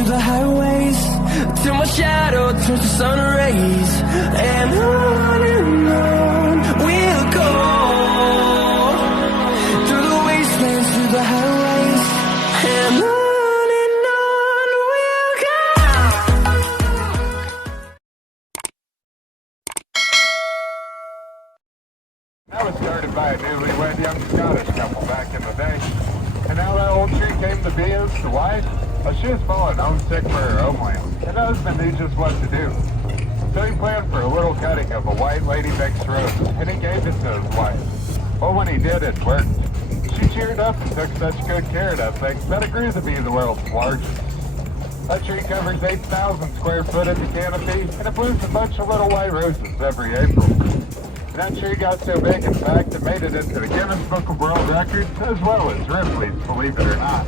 through the highways, till my shadow turns to sun rays. And on we'll go, through the wastelands, through the highways. And on we'll go. That was started by a newlywed young Scottish couple back in the day. And now that old tree came to be as the wife, she was fallen homesick for her homeland. And the husband knew just what to do. So he planned for a little cutting of a white lady mixed rose, and he gave it to his wife. Well, when he did, it worked. She cheered up and took such good care of that thing that it grew to be the world's largest. That tree covers 8,000 square foot of the canopy, and it blooms a bunch of little white roses every April. And that tree got so big, in fact, it made it into the Guinness Book of World Records, as well as Ripley's, believe it or not.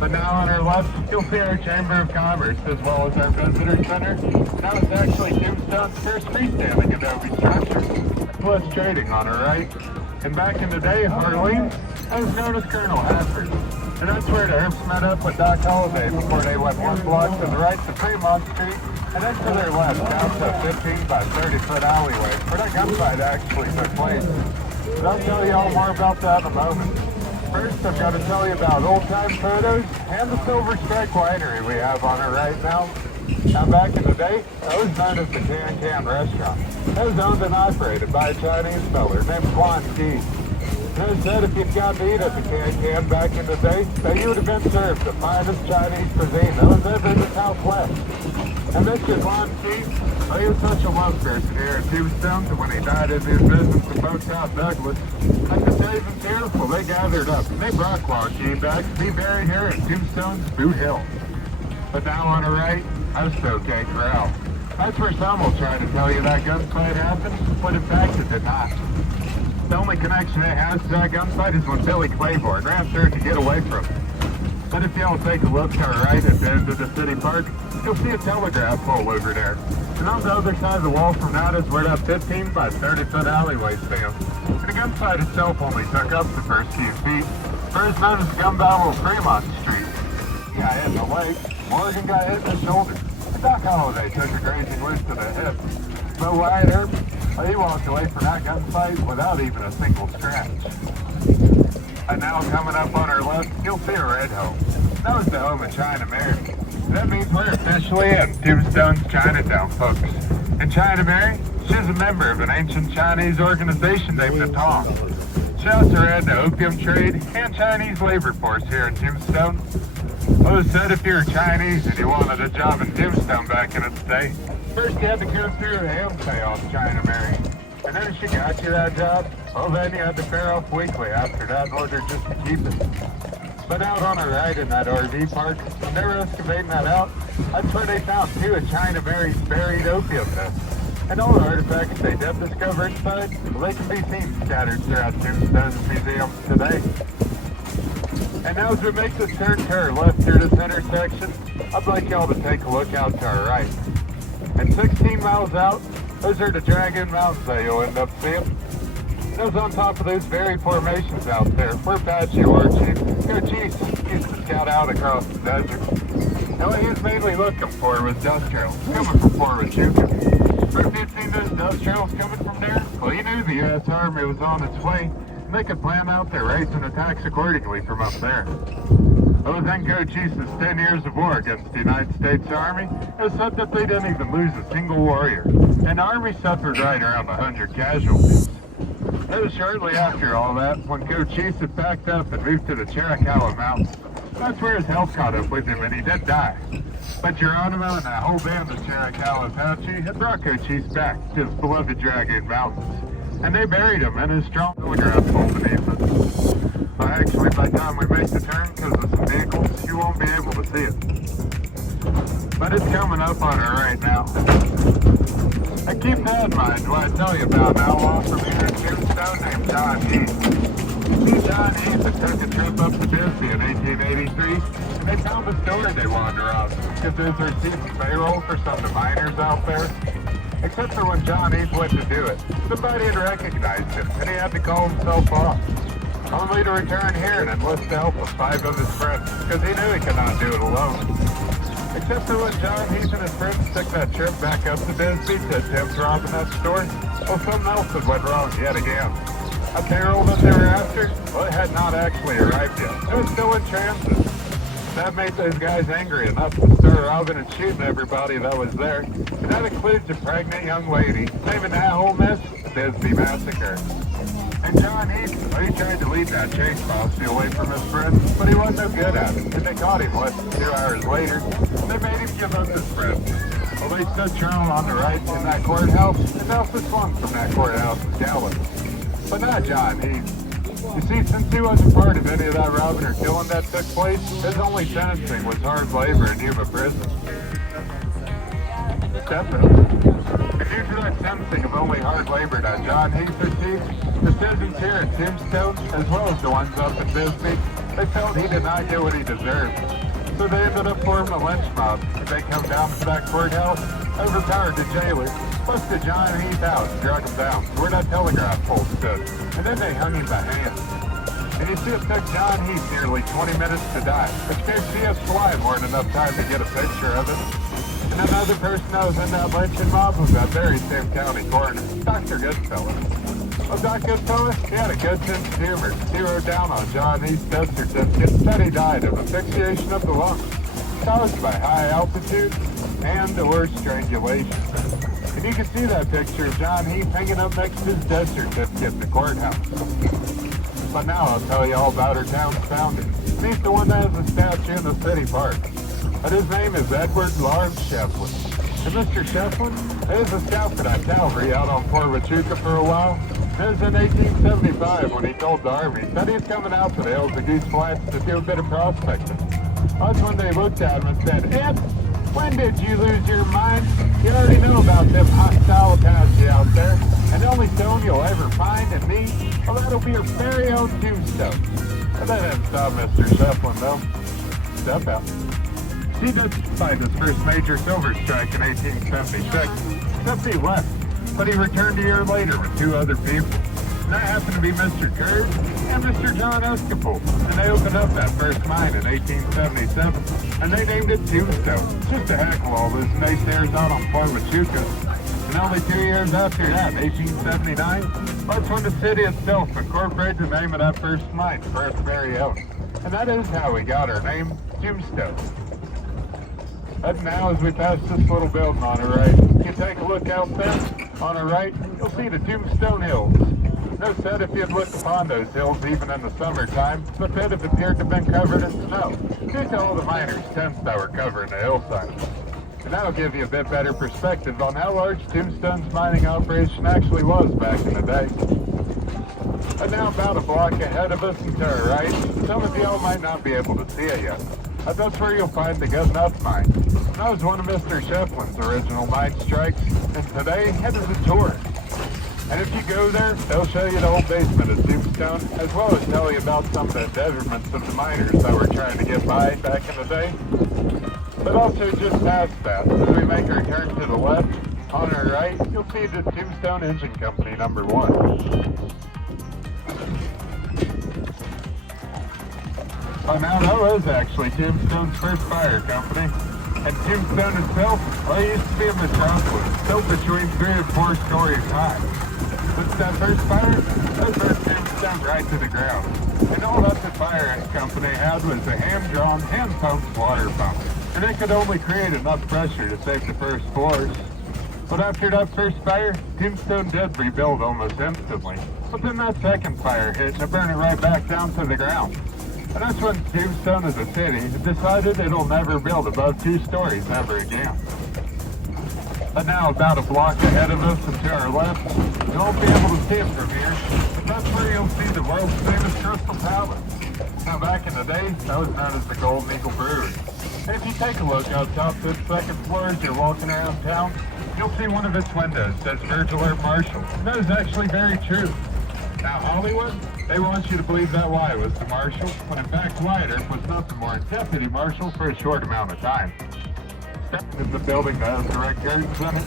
But now on our left, you'll see our Chamber of Commerce, as well as our Visitor Center. Now it's actually Tombstone's first freestanding adobe structure, plus trading on our right. And back in the day, Orleans, that was known as Colonel Hafford. And that's where the Earps met up with Doc Holliday before they went one block to the right to Fremont Street, and then to their left, down to a 15 by 30 foot alleyway, where that gunfight actually took place. But I'll tell you all more about that in a moment. First, I've got to tell you about old-time photos and the Silver Strike Winery we have on our right now. Now, back in the day, that was known as the Can Restaurant. It was owned and operated by a Chinese fella named Quan Ki. It said if you'd got to eat at the Can back in the day, that you would have been served the finest Chinese cuisine that was ever in the Southwest. And Mr. Quan Ki, he was such a love person here in Tombstone that when he died at his business in Boat South Douglas, like the Ravens here, well, they gathered up and they brought Quan Ki back to be buried here in Tombstone's Boot Hill. But now on the right, that's OK Corral. That's where some will try to tell you that gunfight happened, but in fact it did not. The only connection it has to that gunfight is when Billy Claiborne ran through to get away from it. But if y'all take a look to our right at the end of the city park, you'll see a telegraph pole over there. And on the other side of the wall from that is where that 15 by 30 foot alleyway stands. And the gunfight itself only took up the first few feet. First known as the gun battle of Fremont Street. He got hit in the leg, Morgan got hit in the shoulder, and Doc Holliday took a grazing wound to the hip. But Wyatt Earp, he walked away from that gunfight without even a single scratch. And now coming up on our left, you'll see a red home. That was the home of China Mary. That means we're officially in Tombstone's Chinatown, folks. And China Mary, she's a member of an ancient Chinese organization named the Tong. She also ran the opium trade and Chinese labor force here in Tombstone. It was said if you were Chinese and you wanted a job in Tombstone back in its day, first you had to go through a ham-pay on China Mary. And then if she got you that job, well then you had to fare off weekly after that in order just to keep it. But out on our right in that RV park, when they were excavating that out, that's where they found two of China Mary's buried opium nests. And all the artifacts they did discover inside, well, they can be seen scattered throughout Tombstone's museums today. And now as we make this turn to our left through this intersection, I'd like y'all to take a look out to our right. And 16 miles out, those are the Dragon Mountains that you'll end up seeing. Those on top of those very formations out there, where Apache War Chief Cochise used to scout out across the desert. And what he was mainly looking for was dust trails coming from Fort Huachuca. But if you'd seen those dust trails coming from there, well, he knew the U.S. Army was on its way, and they could plan out their raids and attacks accordingly from up there. Well, then Cochise's 10 years of war against the United States Army, it was said that they didn't even lose a single warrior, and the Army suffered right around 100 casualties. It was shortly after all that when Cochise had packed up and moved to the Chiricahua Mountains. That's where his health caught up with him and he did die. But Geronimo and that whole band of Chiricahua Apache had brought Cochise back to his beloved Dragon Mountains. And they buried him in his strong telegraph pole beneath it. But actually, by the time we make the turn, because of some vehicles, you won't be able to see it. But it's coming up on her right now. And keep that in mind when I tell you about an outlaw from here in Tombstone named John Heath. See, John Heath had took a trip up to Bisbee in 1883, and they found a store they wanted to rob, because there's their season payroll for some of the miners out there. Except for when John Heath went to do it, somebody had recognized him, and he had to call himself off. Only to return here and enlist the help of 5 of his friends, because he knew he could not do it alone. Except for when John Heath and his friends took that trip back up to Bisbee to attempt robbing that store, well, something else had went wrong yet again. A payroll that they were after, well, it had not actually arrived yet. It was still in transit. That made those guys angry enough to start robbing and shooting everybody that was there. And that includes a pregnant young lady, naming that whole mess the Bisbee Massacre. And John Heath, well, he tried to lead that chase posse away from his friends, but he wasn't no good at it. And they caught him less than 2 hours later, and they made him give up his friends. Well, they stood trial on the right in that courthouse, and Nelson swung from that courthouse in Gallup. But not John Heath. You see, since he wasn't part of any of that robbing or killing that took place, his only sentencing was hard labor in Yuma prison. Definitely. Due to that sentencing of only hard labor that John Heath received, the citizens here in Tombstone, as well as the ones up in Bisbee, they felt he did not get what he deserved. So they ended up forming a lynch mob. They come down to that courthouse, overpowered the jailer, busted John Heath out and drug him down to where that telegraph pole stood, and then they hung him by hand. And you see, it took John Heath nearly 20 minutes to die, which gave C.S. Sly more than enough time to get a picture of it. And another person that was in that lynching mob was that very same county coroner, Dr. Goodfellow. Well, Doc Goodfellow, he had a good sense of humor. He wrote down on John Heath's death certificate that he died of asphyxiation of the lungs, caused by high altitude and or strangulation. And you can see that picture of John Heath hanging up next to his death certificate in the courthouse. But now I'll tell you all about our town's founder. He's the one that has a statue in the city park. But his name is Edward Lawrence Shefflin. And Mr. Shefflin is a scout for that cavalry out on Fort Huachuca for a while. It was in 1875 when he told the Army that he was coming out to the hills of Goose Flats to do a bit of prospecting. That's when they looked at him and said, "Ed, when did you lose your mind? You already know about them hostile Apache out there, and the only stone you'll ever find and meet, well, that'll be your very own tombstone." But that didn't stop Mr. Shefflin, though. Step out. He did fight his first major silver strike in 1876, except he left, but he returned a year later with 2 other people. And that happened to be Mr. Curd and Mr. John Escapole. And they opened up that first mine in 1877, and they named it Tombstone, just to heckle all those naysayers out on Fort Huachuca. And only 2 years after that, 1879, that's when the city itself incorporated the name of that first mine for its very own. And that is how we got our name, Tombstone. And now as we pass this little building on the right, you take a look out there, on the right, you'll see the Tombstone Hills. No said if you'd look upon those hills even in the summertime, the pit have appeared to have been covered in snow, due to all the miners' tents that were covering the hillside. And that'll give you a bit better perspective on how large Tombstone's mining operation actually was back in the day. And now about a block ahead of us and to our right, some of y'all might not be able to see it yet. But that's where you'll find the Good Enough Mine. And that was one of Mr. Shefflin's original mine strikes, and today it is a tour. And if you go there, they'll show you the whole basement of Tombstone, as well as tell you about some of the endeavorments of the miners that were trying to get by back in the day. But also just past that, as we make our turn to the left, on our right, you'll see the Tombstone Engine Company number 1. By now, that was actually Tombstone's first fire company. And Tombstone itself, well, it used to be a metropolis, built between 3 and 4 stories high. Since that first fire, that burnt Tombstone right to the ground. And all that the fire company had was a hand-drawn, hand-pumped water pump. And it could only create enough pressure to save the first floors. But after that first fire, Tombstone did rebuild almost instantly. But then that second fire hit and it burned it right back down to the ground. And that's when Tombstone as a city decided it'll never build above 2 stories ever again. But now about a block ahead of us and to our left, you won't be able to see it from here, but that's where you'll see the world's famous Crystal Palace. Now back in the day, that was known as the Golden Eagle Brewery. And if you take a look out top of the second floor as you're walking around town, you'll see one of its windows says Virgil Earp Marshall. And that is actually very true. Now Hollywood, they want you to believe that Wyatt was the marshal, when in fact Wyatt Earp was nothing more than deputy marshal for a short amount of time. Stepping in the building that has direct curtains in it,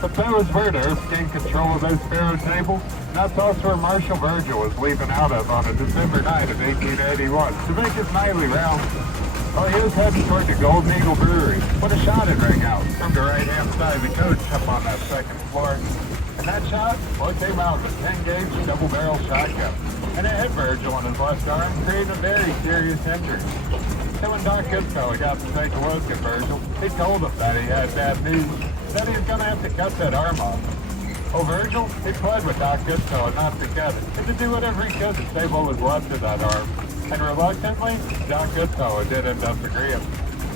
but that was where the Earp gained control of those Pharaoh tables, and that's also where Marshal Virgil was leaving out of on a December night of 1881 to make his nightly rounds. Well, he was heading toward the Golden Eagle Brewery. when a shot had rang out from the right-hand side of the coach up on that second floor. And that shot, well, it came out with a 10-gauge double-barrel shotgun, and it hit Virgil on his left arm, creating a very serious injury. So when Doc Goodfellow got to take a look at Virgil, he told him that he had bad news, that he was going to have to cut that arm off. Oh, Virgil, he pled with Doc Goodfellow not to cut it, and to do whatever he could to save what was left of that arm. And reluctantly, Doc Goodfellow did end up agreeing.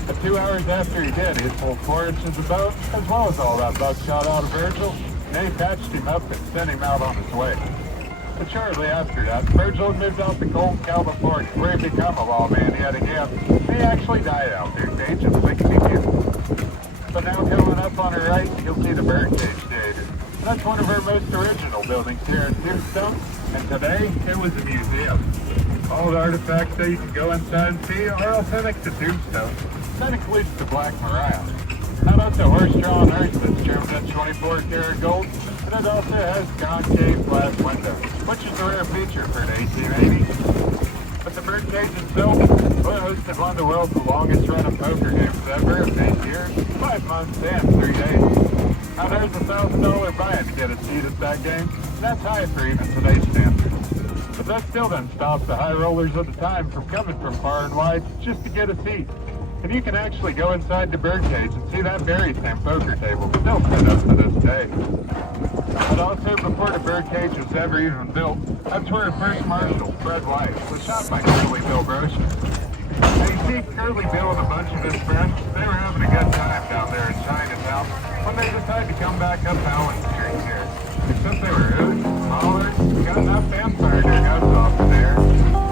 But 2 hours after he did, he had pulled 4 inches of bone, as well as all that buckshot out of Virgil, and he patched him up and sent him out on his way. But shortly after that, Virgil had moved out to Colton, California, where he'd become a lawman yet again. He actually died out there at the age of 62. But now coming up on her right, you'll see the Birdcage Theater. That's one of our most original buildings here in Tombstone, and today it was a museum. All the artifacts that you can go inside and see are authentic to Tombstone. That includes the Black Maria. Now that's a horse-drawn hearse that's trimmed in 24-karat gold, and it also has concave glass windows, which is a rare feature for an 1880. But the Birdcage itself, well, it hosted one of the world's longest run of poker games ever, 8 years, 5 months, and 3 days. Now there's $1,000 buy-in to get a seat at that game. That's high for even today's standards. But that still doesn't stop the high rollers of the time from coming from far and wide just to get a seat. And you can actually go inside the Birdcage and see that very same poker table still set up to this day. But also, before the Birdcage was ever even built, that's where the first marshal, Fred White, was shot by Curly Bill Brocious. Now you see, Curly Bill and a bunch of his friends, they were having a good time down there in Chinatown when they decided to come back up Allen Street here. Except they were hooting, hollering, got enough fans fired their guts off in there.